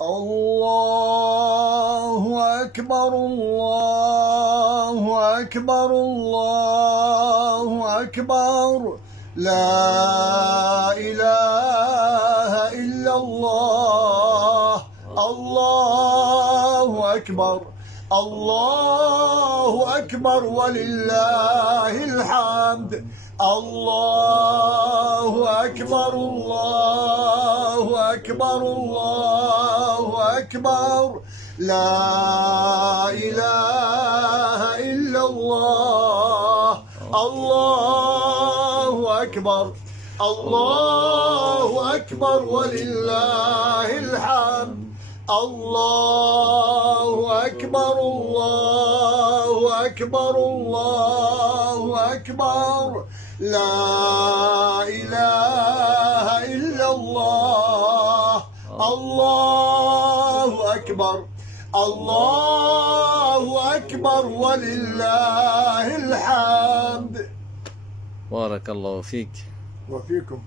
الله أكبر الله أكبر الله أكبر لا إله إلا الله الله أكبر الله أكبر ولله الحمد الله أكبر الله أكبر الله أكبر لا إله إلا الله الله أكبر الله أكبر ولله الحمد الله أكبر الله أكبر الله أكبر لا إله إلا الله الله أكبر الله أكبر ولله الحمد. بارك الله فيك وفيكم.